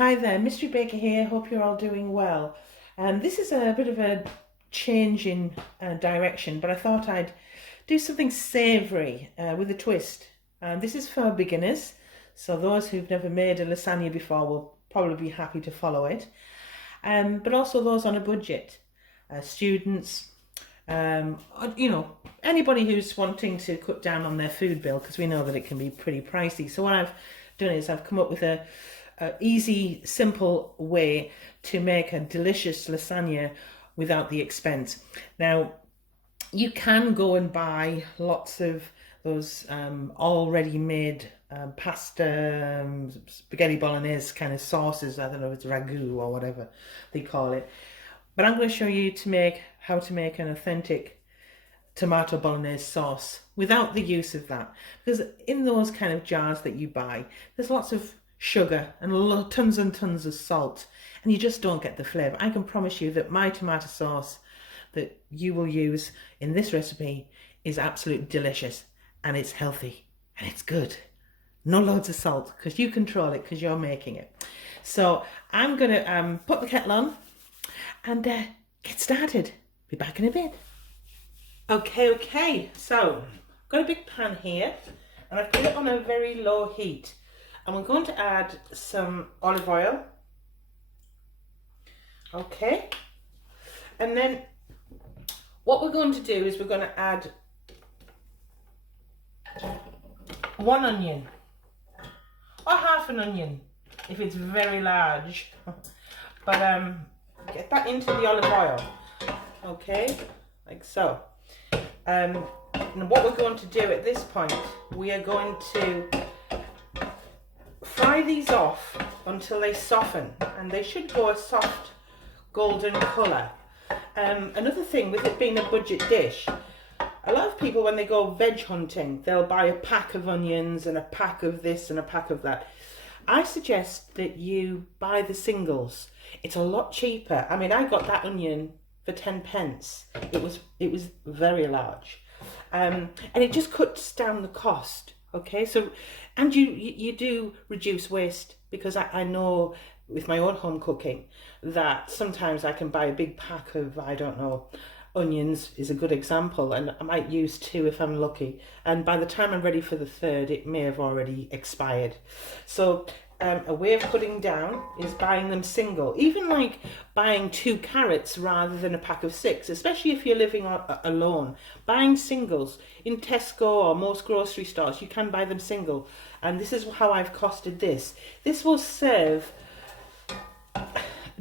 Hi there, Mystery Baker here. Hope you're all doing well. This is a bit of a change in direction, but I thought I'd do something savoury with a twist. This is for beginners, so those who've never made a lasagna before will probably be happy to follow it. But also those on a budget, students, anybody who's wanting to cut down on their food bill, because we know that it can be pretty pricey. So what I've done is I've come up with a easy, simple way to make a delicious lasagna without the expense. Now, you can go and buy lots of those already made pasta, spaghetti bolognese kind of sauces. I don't know if it's ragu or whatever they call it. But I'm going to show you how to make an authentic tomato bolognese sauce without the use of that. Because in those kind of jars that you buy, there's lots of sugar and tons and tons of salt, and you just don't get the flavour. I can promise you that my tomato sauce that you will use in this recipe is absolutely delicious, and it's healthy and it's good. No loads of salt, because you control it because you're making it. So I'm going to put the kettle on and get started. Be back in a bit. Okay, so I've got a big pan here and I've put it on a very low heat. And we're going to add some olive oil. Okay. And then what we're going to do is we're going to add one onion or half an onion if it's very large. But get that into the olive oil. Okay, like so. And what we're going to do at this point, we are going to fry these off until they soften, and they should go a soft golden colour. Another thing, with it being a budget dish, a lot of people when they go veg hunting, they'll buy a pack of onions and a pack of this and a pack of that. I suggest that you buy the singles. It's a lot cheaper. I mean, I got that onion for 10 pence. It was very large, and it just cuts down the cost. Okay, so, and you do reduce waste, because I know with my own home cooking that sometimes I can buy a big pack of, I don't know, onions is a good example, and I might use 2 if I'm lucky, and by the time I'm ready for the third it may have already expired. So a way of cutting down is buying them single, even like buying 2 carrots rather than a pack of 6, especially if you're living alone. Buying singles in Tesco or most grocery stores, you can buy them single, and this is how I've costed this. This will serve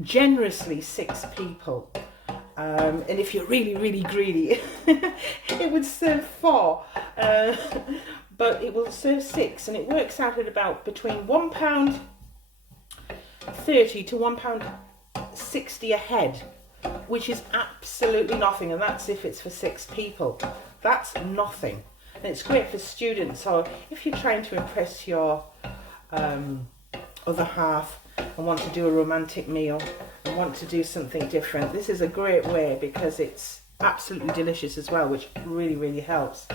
generously 6 people, and if you're really greedy it would serve 4, but it will serve 6, and it works out at about between £1.30 to £1.60 a head, which is absolutely nothing, and that's if it's for 6 people. That's nothing, and it's great for students, or if you're trying to impress your other half and want to do a romantic meal and want to do something different. This is a great way, because it's absolutely delicious as well, which really helps.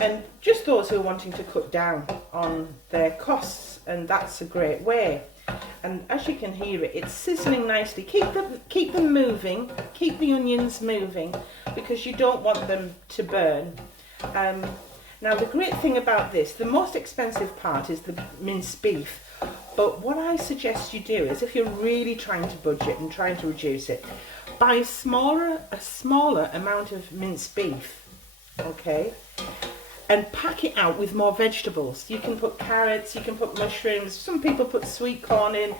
And just those who are wanting to cut down on their costs, and that's a great way. And as you can hear it, it's sizzling nicely. Keep them moving, keep the onions moving, because you don't want them to burn. Now the great thing about this, the most expensive part is the minced beef. But what I suggest you do is, if you're really trying to budget and trying to reduce it, buy a smaller amount of minced beef, okay, and pack it out with more vegetables. You can put carrots, you can put mushrooms, some people put sweet corn in.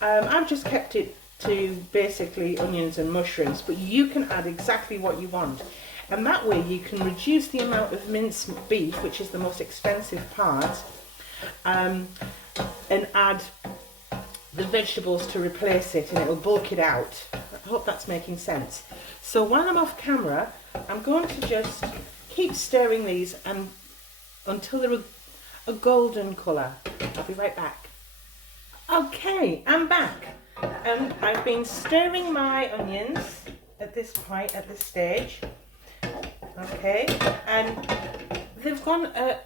I've just kept it to basically onions and mushrooms, but you can add exactly what you want. And that way you can reduce the amount of minced beef, which is the most expensive part, and add the vegetables to replace it, and it will bulk it out. I hope that's making sense. So while I'm off camera, I'm going to just keep stirring these until they're a golden colour. I'll be right back. Okay, I'm back, and I've been stirring my onions at this point, at this stage. Okay, and they've gone a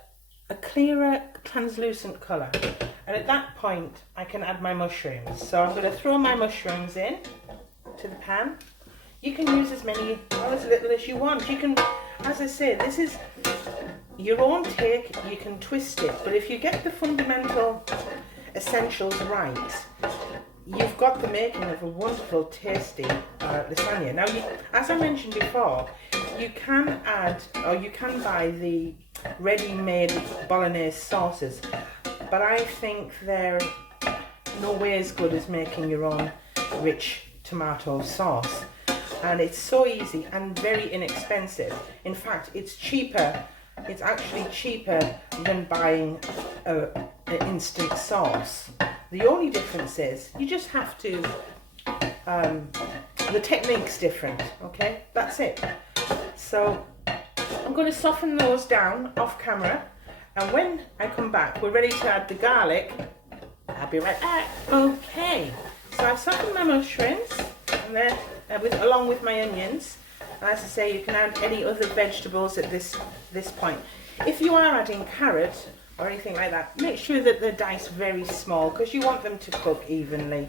clearer translucent colour, And at that point, I can add my mushrooms. So I'm going to throw my mushrooms in to the pan. You can use as many or as little as you want. You can, as I say, this is your own take. You can twist it, but if you get the fundamental essentials right, you've got the making of a wonderful, tasty lasagna. Now, as I mentioned before, you can add, or you can buy the ready-made bolognese sauces, but I think they're no way as good as making your own rich tomato sauce. And it's so easy and very inexpensive. In fact, it's cheaper. It's actually cheaper than buying an instant sauce. The only difference is you just have to, the technique's different, okay? That's it. So I'm going to soften those down off camera, and when I come back, we're ready to add the garlic. I'll be right back. Okay, so I've softened my mushrooms, and they're along with my onions. And as I say, you can add any other vegetables at this point. If you are adding carrot or anything like that, make sure that they're diced very small because you want them to cook evenly.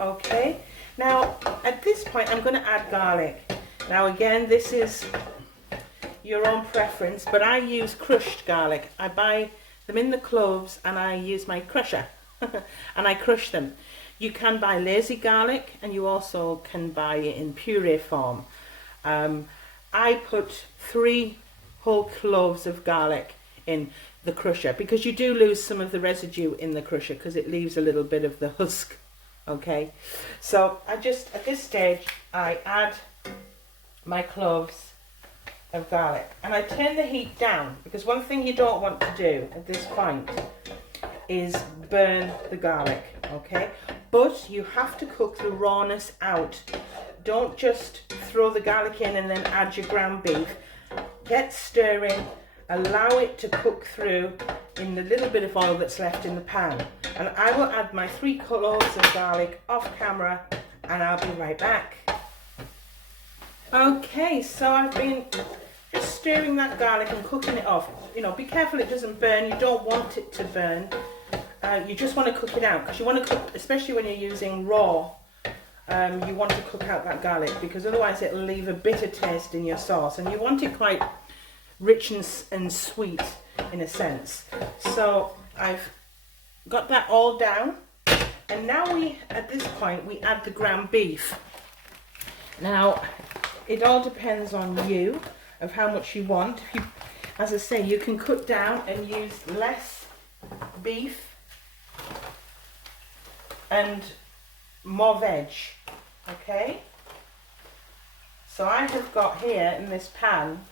Okay, now at this point I'm going to add garlic. Now again, this is your own preference, but I use crushed garlic. I buy them in the cloves and I use my crusher and I crush them. You can buy lazy garlic and you also can buy it in puree form. I put 3 whole cloves of garlic in the crusher because you do lose some of the residue in the crusher because it leaves a little bit of the husk. Okay, so I just, at this stage, I add my cloves of garlic and I turn the heat down because one thing you don't want to do at this point is burn the garlic, okay? But you have to cook the rawness out. Don't just throw the garlic in and then add your ground beef. Get stirring, allow it to cook through in the little bit of oil that's left in the pan. And I will add my 3 cloves of garlic off camera and I'll be right back. Okay, so I've been just stirring that garlic and cooking it off. You know, be careful it doesn't burn. You don't want it to burn. You just want to cook it out because you want to cook, especially when you're using raw, you want to cook out that garlic because otherwise it'll leave a bitter taste in your sauce and you want it quite rich and sweet in a sense. So I've got that all down and now at this point we add the ground beef. Now it all depends on you of how much you want. As I say, you can cut down and use less beef and more veg, okay? So I have got here in this pan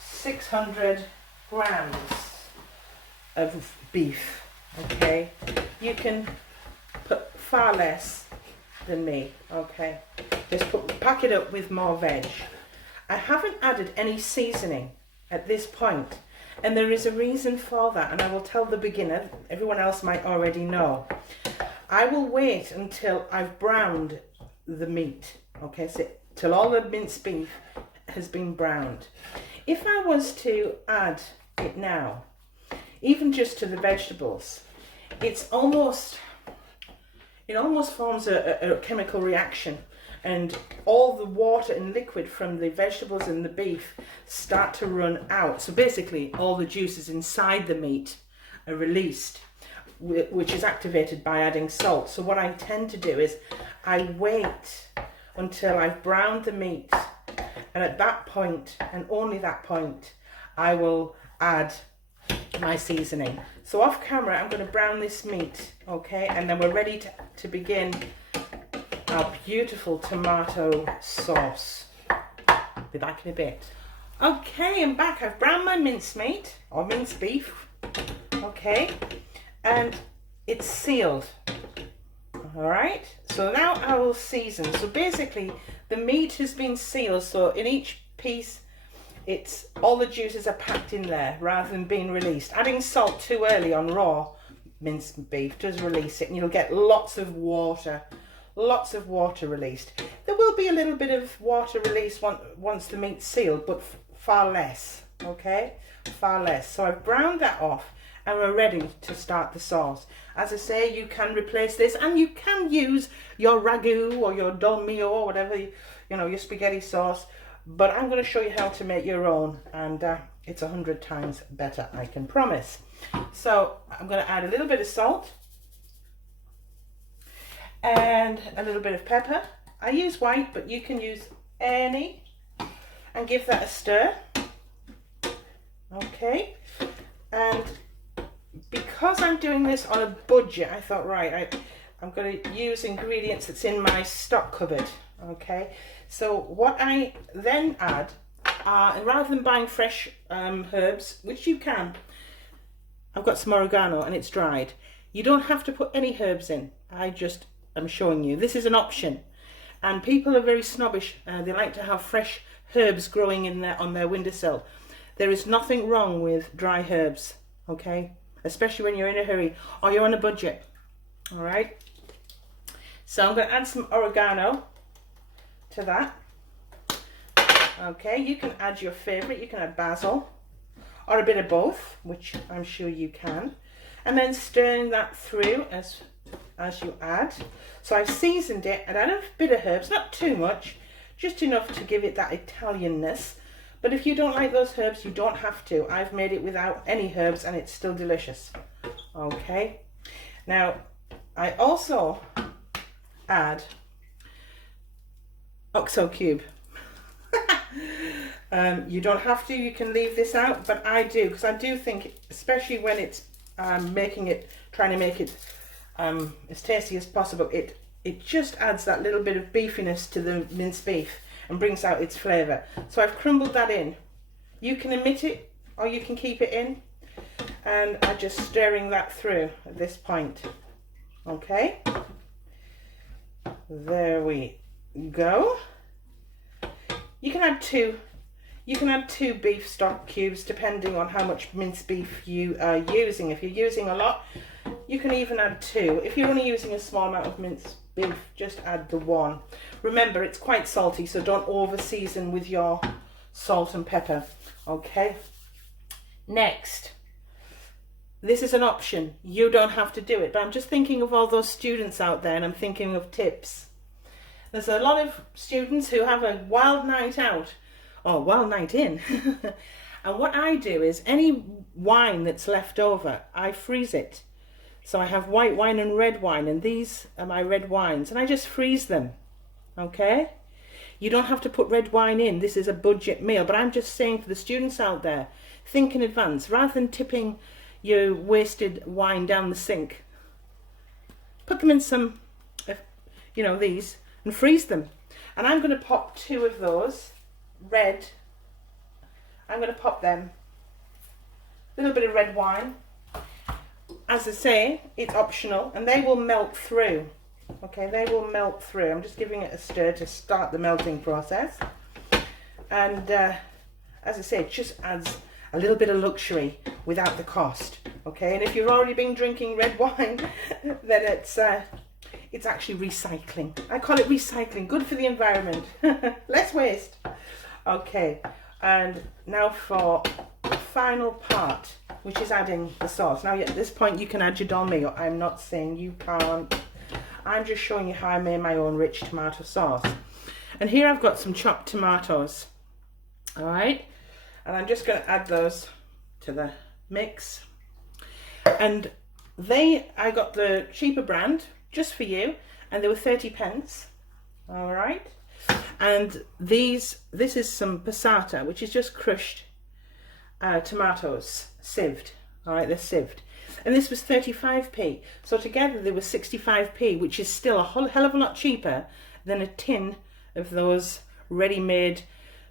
600 grams of beef, okay? You can put far less than me, okay? Just pack it up with more veg. I haven't added any seasoning at this point, and there is a reason for that, and I will tell the beginner. Everyone else might already know. I will wait until I've browned the meat, okay, so till all the minced beef has been browned. If I was to add it now, even just to the vegetables, it almost forms a chemical reaction, and all the water and liquid from the vegetables and the beef start to run out. So basically all the juices inside the meat are released, which is activated by adding salt. So what I tend to do is I wait until I've browned the meat, and at that point, and only that point, I will add my seasoning. So off camera I'm going to brown this meat, okay, and then we're ready to begin our beautiful tomato sauce. Be back in a bit. Okay, I'm back. I've browned my mincemeat or minced beef, okay, and it's sealed. All right, so now I will season. So basically the meat has been sealed, so in each piece it's all the juices are packed in there rather than being released. Adding salt too early on raw minced beef does release it, and you'll get lots of water released. There will be a little bit of water released once the meat's sealed, but far less, okay? far less. So I've browned that off and we're ready to start the sauce. As I say, you can replace this and you can use your ragu or your dolmio or whatever, you know, your spaghetti sauce. But I'm going to show you how to make your own, and it's 100 times better, I can promise. So I'm going to add a little bit of salt and a little bit of pepper. I use white, but you can use any, and give that a stir. Okay, and because I'm doing this on a budget, I thought, right, I'm going to use ingredients that's in my stock cupboard. Okay, so what I then add are, and rather than buying fresh herbs, which you can, I've got some oregano and it's dried. You don't have to put any herbs in. I just am showing you. This is an option, and people are very snobbish. They like to have fresh herbs growing in there on their windowsill. There is nothing wrong with dry herbs, okay? Especially when you're in a hurry or you're on a budget. All right. So I'm going to add some oregano to that. Okay, you can add your favorite. You can add basil or a bit of both, which I'm sure you can, and then stirring that through as you add. So I've seasoned it and added a bit of herbs, not too much, just enough to give it that Italianness. But if you don't like those herbs, you don't have to. I've made it without any herbs and it's still delicious. Okay, now I also add oxo cube. You don't have to, you can leave this out, but I do, because I do think, especially when it's trying to make it as tasty as possible, it just adds that little bit of beefiness to the minced beef and brings out its flavour. So I've crumbled that in. You can omit it or you can keep it in, and I'm just stirring that through at this point. Okay, there we go. You can add two beef stock cubes depending on how much minced beef you are using. If you're using a lot, you can even add two. If you're only using a small amount of minced beef, just add the one. Remember, it's quite salty, so don't over season with your salt and pepper. Okay, next, this is an option. You don't have to do it, but I'm just thinking of all those students out there, and I'm thinking of tips. There's a lot of students who have a wild night out or wild night in. And what I do is, any wine that's left over, I freeze it. So I have white wine and red wine, and these are my red wines, and I just freeze them. Okay, you don't have to put red wine in. This is a budget meal, but I'm just saying for the students out there, think in advance. Rather than tipping your wasted wine down the sink, put them in some, you know, these, and freeze them. And I'm going to pop two of those red. I'm going to pop them, a little bit of red wine. As I say, it's optional, and they will melt through. Okay, they will melt through. I'm just giving it a stir to start the melting process. And as I say, it just adds a little bit of luxury without the cost. Okay, and if you've already been drinking red wine, then it's actually recycling. I call it recycling. Good for the environment. Less waste. Okay, and now for the final part, which is adding the sauce. Now, at this point, you can add your dolmio. I'm not saying you can't. I'm just showing you how I made my own rich tomato sauce. And here I've got some chopped tomatoes. All right, and I'm just going to add those to the mix. And I got the cheaper brand just for you, and they were 30p. All right, and this is some passata, which is just crushed tomatoes, sieved. All right, they're sieved, and this was 35p. So together they were 65p, which is still a whole hell of a lot cheaper than a tin of those ready-made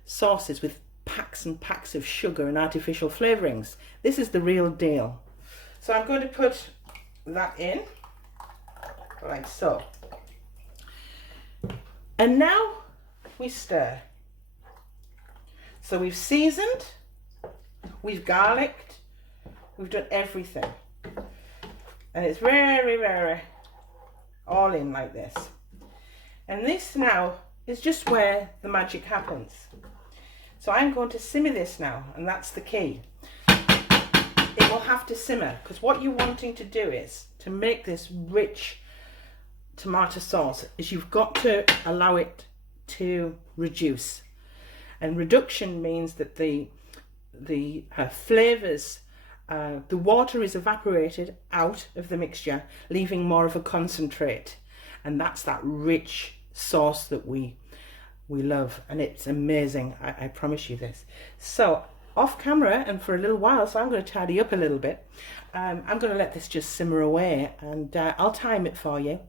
sauces with packs and packs of sugar and artificial flavorings. This is the real deal. So I'm going to put that in like so, and now we stir. So we've seasoned, we've garlicked, we've done everything, and it's very, very all in like this. And this now is just where the magic happens. So I'm going to simmer this now, and that's the key. to simmer, because what you're wanting to do is to make this rich tomato sauce is you've got to allow it to reduce. And reduction means that the flavors, the water is evaporated out of the mixture, leaving more of a concentrate, and that's that rich sauce that we love, and it's amazing. I promise you this. So off camera and for a little while, so I'm going to tidy up a little bit. I'm going to let this just simmer away, and I'll time it for you,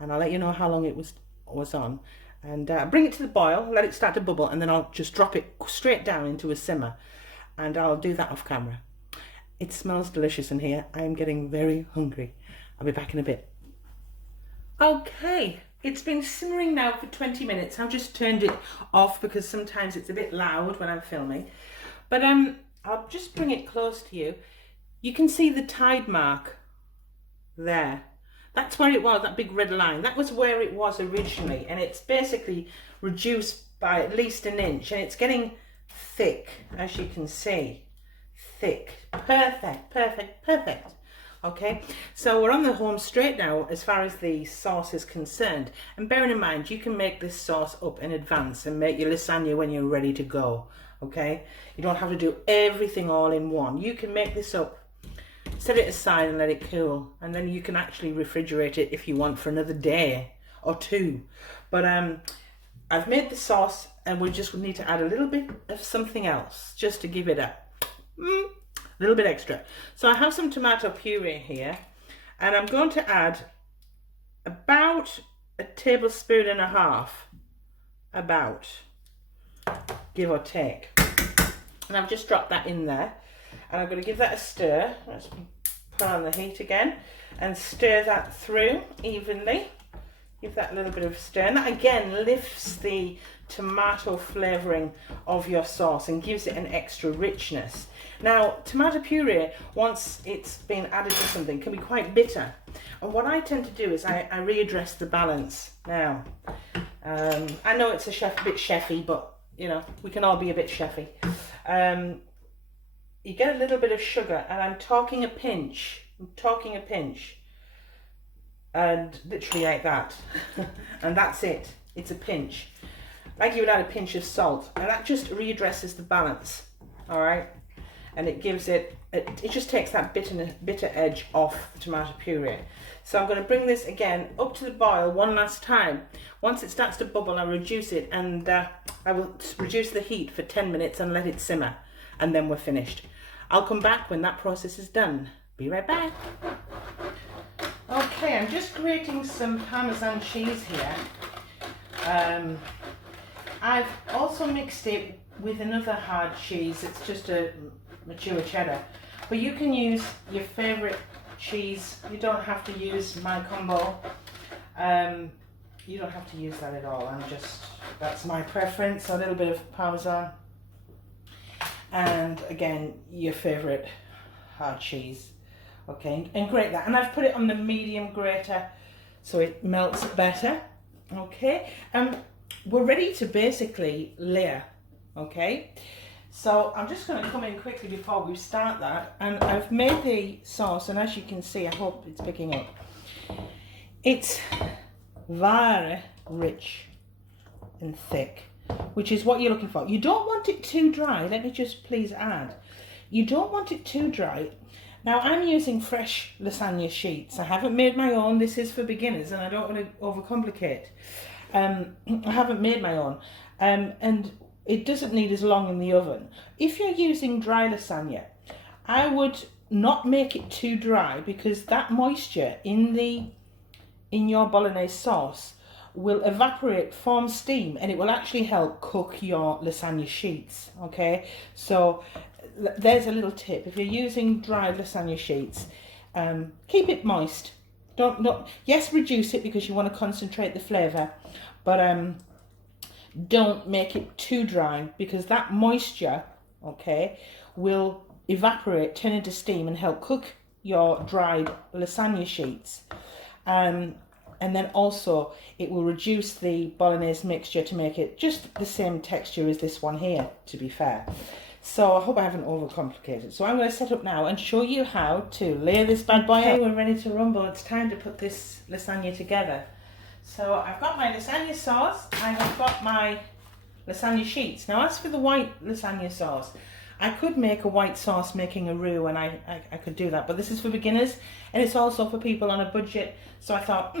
and I'll let you know how long it was on, and bring it to the boil, let it start to bubble, and then I'll just drop it straight down into a simmer, and I'll do that off camera. It smells delicious in here. I am getting very hungry. I'll be back in a bit. Okay, it's been simmering now for 20 minutes. I've just turned it off because sometimes it's a bit loud when I'm filming. But I'll just bring it close to you. You can see the tide mark there. That's where it was, that big red line. That was where it was originally, and it's basically reduced by at least an inch, and it's getting thick, as you can see. Thick. Perfect, perfect, perfect. Okay, so we're on the home straight now as far as the sauce is concerned. And bearing in mind, you can make this sauce up in advance and make your lasagna when you're ready to go. Okay, you don't have to do everything all in one. You can make this up, set it aside and let it cool, and then you can actually refrigerate it if you want for another day or two. But I've made the sauce, and we just need to add a little bit of something else just to give it a little bit extra. So I have some tomato puree here, and I'm going to add about a tablespoon and a half, about, give or take. And I've just dropped that in there, and I'm going to give that a stir. Let's put on the heat again and stir that through evenly. Give that a little bit of a stir, and that again lifts the tomato flavouring of your sauce and gives it an extra richness. Now, tomato puree, once it's been added to something, can be quite bitter. And what I tend to do is I readdress the balance. Now, I know it's a bit chefy, but you know, we can all be a bit chefy. You get a little bit of sugar, and I'm talking a pinch. And literally like that. And that's it. It's a pinch. Like you would add a pinch of salt, and that just readdresses the balance. All right, and it gives it just takes that bitter edge off the tomato puree. So I'm going to bring this again up to the boil one last time. Once it starts to bubble, I reduce it, and I will reduce the heat for 10 minutes and let it simmer, and then we're finished. I'll come back when that process is done. Be right back. Okay, I'm just grating some Parmesan cheese here. I've also mixed it with another hard cheese. It's just a mature cheddar, but you can use your favorite cheese. You don't have to use my combo. You don't have to use that at all. That's my preference. A little bit of Parmesan, and again, your favorite hard cheese. Okay, and grate that, and I've put it on the medium grater so it melts better. Okay, we're ready to basically layer. Okay, so I'm just going to come in quickly before we start that, and I've made the sauce, and as you can see, I hope it's picking up, it's very rich and thick, which is what you're looking for. You don't want it too dry. Let me just please add, you don't want it too dry. Now, I'm using Fresh Lasagne Sheets. I haven't made my own. This is for beginners, and I don't want to overcomplicate. I haven't made my own. And it doesn't need as long in the oven. If you're using dry lasagna, I would not make it too dry, because that moisture in your bolognese sauce will evaporate, form steam, and it will actually help cook your lasagna sheets. Okay, so there's a little tip. If you're using dry lasagna sheets, keep it moist. Yes, reduce it because you want to concentrate the flavour, but don't make it too dry, because that moisture, okay, will evaporate, turn into steam, and help cook your dried lasagna sheets. And then also it will reduce the bolognese mixture to make it just the same texture as this one here, to be fair. So I hope I haven't overcomplicated. So I'm going to set up now and show you how to lay this bad boy out. We're ready to rumble. It's time to put this lasagna together. So I've got my lasagne sauce. I have got my lasagne sheets. Now as for the white lasagne sauce, I could make a white sauce making a roux, and I could do that, but this is for beginners and it's also for people on a budget. So I thought,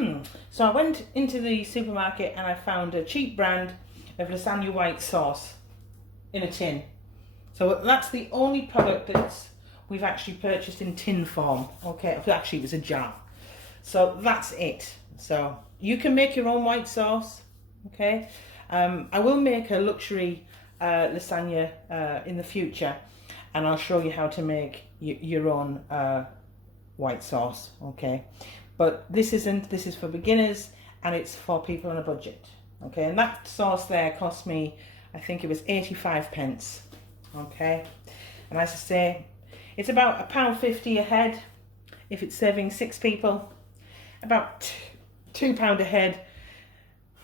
So I went into the supermarket and I found a cheap brand of lasagne white sauce in a tin. So that's the only product that we've actually purchased in tin form. Okay, actually it was a jar. So that's it. So you can make your own white sauce. Okay, I will make a luxury lasagna in the future, and I'll show you how to make your own white sauce. Okay, but this isn't. This is for beginners and it's for people on a budget. Okay, and that sauce there cost me, I think it was 85p. Okay, and as I say, it's about £1.50 a head if it's serving 6 people, about £2 a head,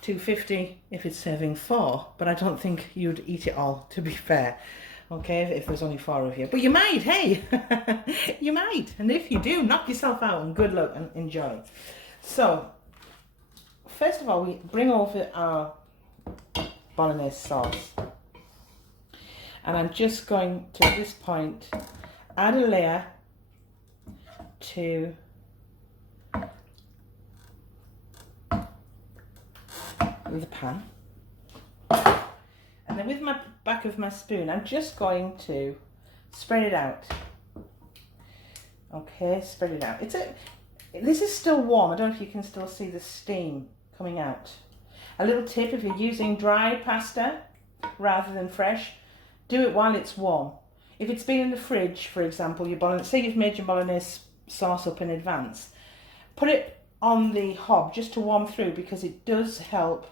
£2.50 if it's serving 4, but I don't think you'd eat it all, to be fair. Okay, if there's only 4 of you, but you might, hey. You might, and if you do, knock yourself out and good luck and enjoy. So first of all, we bring over our bolognese sauce. And I'm just going to, at this point, add a layer to the pan. And then with my back of my spoon, I'm just going to spread it out. Okay, spread it out. This is still warm. I don't know if you can still see the steam coming out. A little tip, if you're using dry pasta rather than fresh, do it while it's warm. If it's been in the fridge, for example, say you've made your bolognese sauce up in advance, put it on the hob just to warm through, because it does help,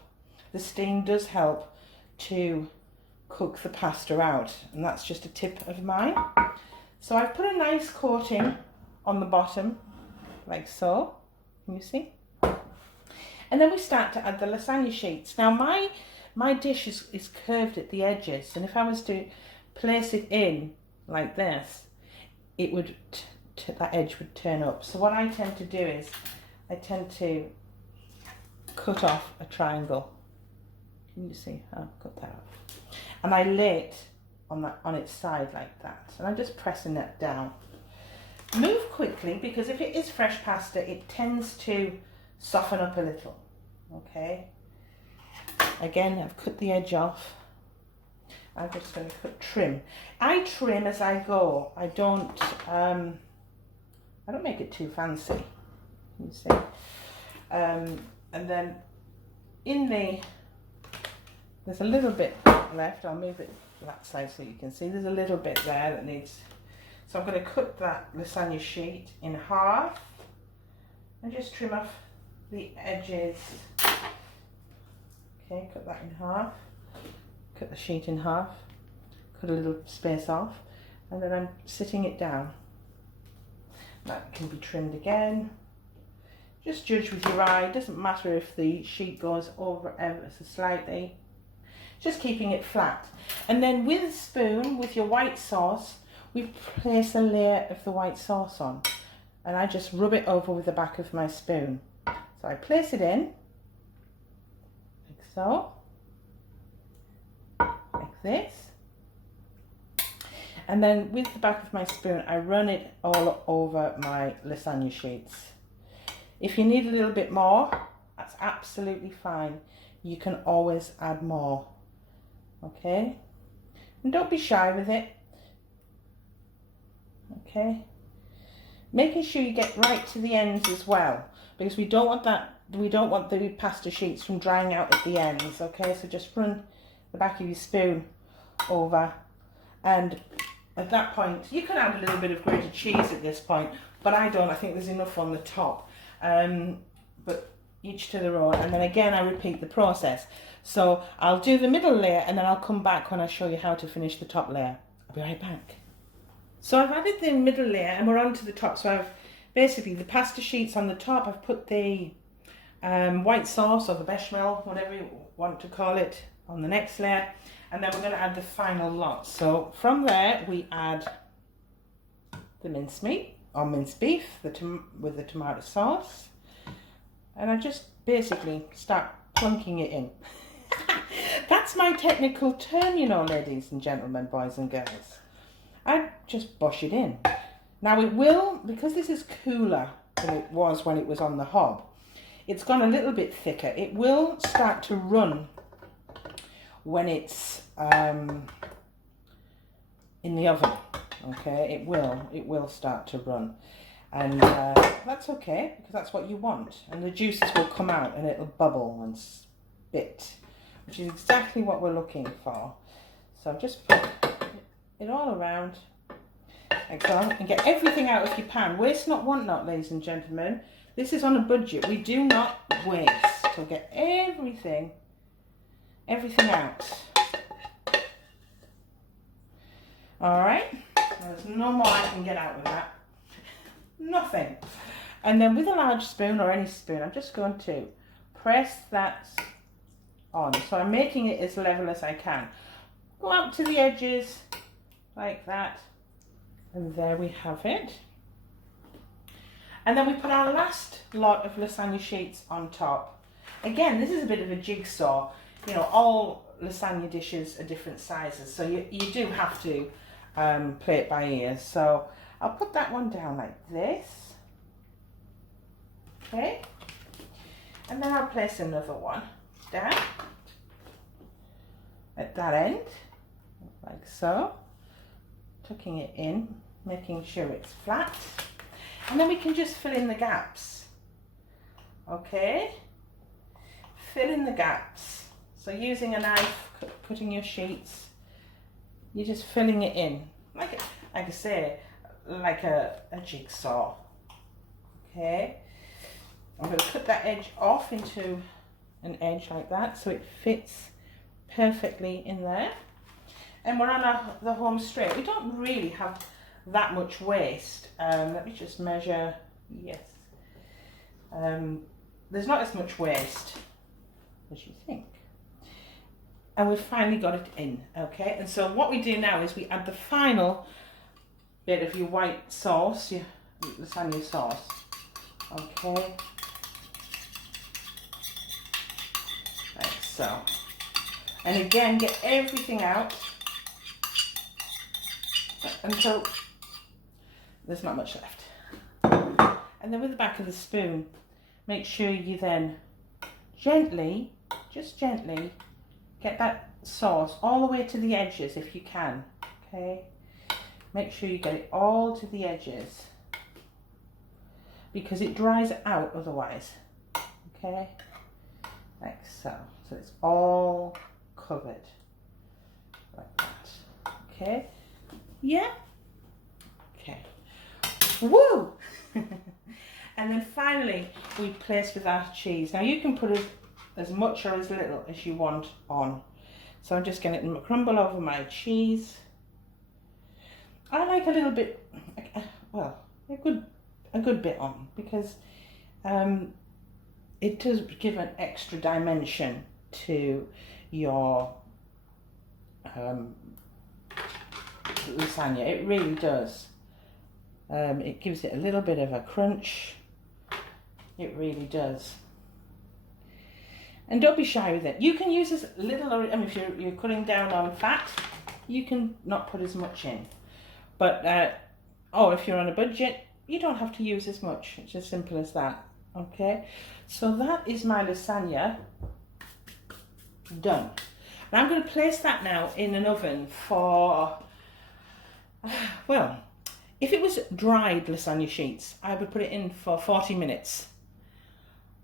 the steam does help to cook the pasta out, and that's just a tip of mine. So I've put a nice coating on the bottom, like so, can you see? And then we start to add the lasagne sheets. Now my dish is curved at the edges, and if I was to place it in like this, it would that edge would turn up. So what I tend to do is I tend to cut off a triangle. Can you see? I'll cut that off, and I lay it on its side like that, and I'm just pressing that down. Move quickly, because if it is fresh pasta, it tends to soften up a little. Okay. Again, I've cut the edge off. I'm just going to trim. I trim as I go. I don't make it too fancy. You see. And then there's a little bit left. I'll move it that side so you can see. There's a little bit there that needs. So I'm going to cut that lasagna sheet in half and just trim off the edges. Okay, cut that in half, cut the sheet in half, cut a little space off, and then I'm sitting it down. That can be trimmed again. Just judge with your eye. It doesn't matter if the sheet goes over ever so slightly. Just keeping it flat. And then with a spoon, with your white sauce, we place a layer of the white sauce on. And I just rub it over with the back of my spoon. So I place it in. So, like this, and then with the back of my spoon I run it all over my lasagne sheets. If you need a little bit more, that's absolutely fine. You can always add more. Okay, and don't be shy with it. Okay, making sure you get right to the ends as well, because we don't want the pasta sheets from drying out at the ends. Okay, so just run the back of your spoon over, and at that point you can add a little bit of grated cheese at this point, but I don't. I think there's enough on the top, but each to their own. And then again I repeat the process. So I'll do the middle layer and then I'll come back when I show you how to finish the top layer. I'll be right back. So I've added the middle layer and we're on to the top. So I've basically the pasta sheets on the top. I've put the white sauce or the bechamel, whatever you want to call it, on the next layer, And then we're going to add the final lot. So from there, we add the mincemeat or minced beef with the tomato sauce. And I just basically start plunking it in. That's my technical term, you know, ladies and gentlemen, boys and girls. I just bush it in. Now it will, because this is cooler than it was when it was on the hob, it's gone a little bit thicker. It will start to run when it's in the oven. Okay, it will start to run, and that's okay, because that's what you want, and the juices will come out and it'll bubble and spit, which is exactly what we're looking for. So just put it all around like so, and get everything out of your pan. Waste not, want not, ladies and gentlemen. This is on a budget. We do not waste. So get everything out. All right. There's no more I can get out of that. Nothing. And then with a large spoon or any spoon, I'm just going to press that on. So I'm making it as level as I can. Go out to the edges like that. And there we have it. And then we put our last lot of lasagna sheets on top. Again, this is a bit of a jigsaw. You know, all lasagna dishes are different sizes, so you do have to play it by ear. So I'll put that one down like this. Okay. And then I'll place another one down at that end, like so. Tucking it in, making sure it's flat. And then we can just fill in the gaps. Okay? Fill in the gaps. So using a knife, cutting your sheets, you're just filling it in. Like I say, like a jigsaw. Okay? I'm going to cut that edge off into an edge like that so it fits perfectly in there. And we're on the home straight. We don't really have that much waste. Let me just measure. Yes. There's not as much waste as you think. And we've finally got it in. Okay. And so what we do now is we add the final bit of your white sauce, your lasagna sauce. Okay. Like so. And again, get everything out until there's not much left. And then with the back of the spoon, make sure you then gently, just gently, get that sauce all the way to the edges if you can. Okay? Make sure you get it all to the edges, because it dries out otherwise. Okay? Like so. So it's all covered like that. Okay? Yeah? Okay. Woo! And then finally we place with our cheese. Now you can put as much or as little as you want on. So I'm just going to crumble over my cheese. I like a little bit, well, a good bit on, because it does give an extra dimension to your lasagna. It really does. It gives it a little bit of a crunch. It really does. And don't be shy with it. You can use as little, or I mean, if you're cutting down on fat, you can not put as much in. But if you're on a budget, you don't have to use as much. It's as simple as that. Okay. So that is my lasagna done. Now I'm going to place that now in an oven for, well, if it was dried lasagna sheets, I would put it in for 40 minutes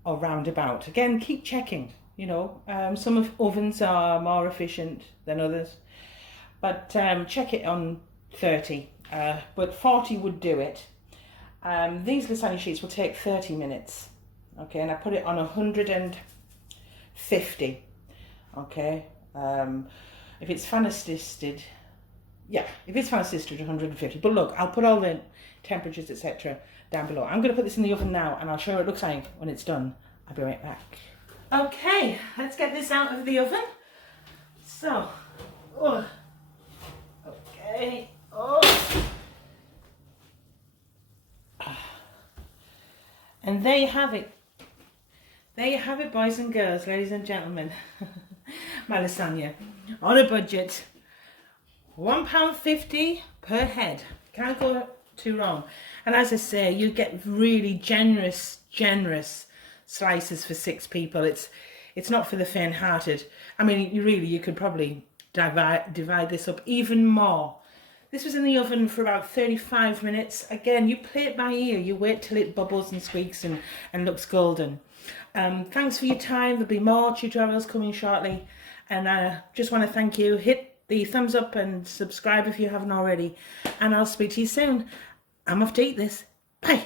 or roundabout. Again, keep checking, you know, some ovens are more efficient than others, but check it on 30, but 40 would do it. These lasagna sheets will take 30 minutes, okay, and I put it on 150, okay. If it's fan assisted, yeah, if it's fan assisted, 150. But look, I'll put all the temperatures, etc. down below. I'm going to put this in the oven now, and I'll show you what it looks like when it's done. I'll be right back. Okay, let's get this out of the oven. So, Oh. Okay. Oh. And there you have it. There you have it, boys and girls, ladies and gentlemen. My lasagna on a budget. £1.50 per head. Can't go too wrong. And as I say, you get really generous slices for 6 people. It's not for the faint-hearted. I mean, you could probably divide this up even more. This was in the oven for about 35 minutes. Again, you play it by ear. You wait till it bubbles and squeaks and looks golden. Thanks for your time. There'll be more tutorials coming shortly. And I just want to thank you. Hit the thumbs up and subscribe if you haven't already. And I'll speak to you soon. I'm off to eat this. Bye.